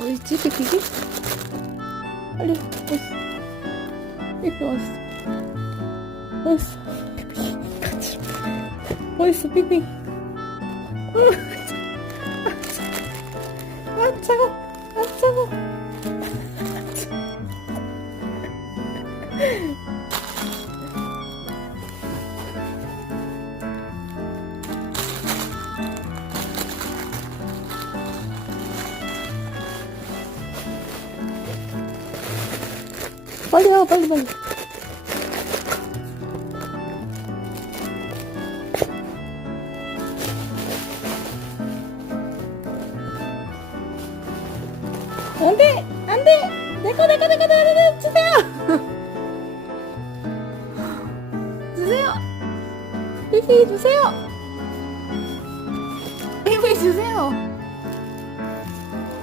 어딨지, 삐삐기? 빨리, 어딨어? 삐삐 어딨어? 어딨어? 삐삐, 같이. 어딨어, 삐삐? 아, 차가워. 아, 차가워. 빨리 와, 빨리, 빨리. 안 돼! 안 돼! 내거, 주세요! 주세요! 삐삐 주세요! 삐삐 주세요!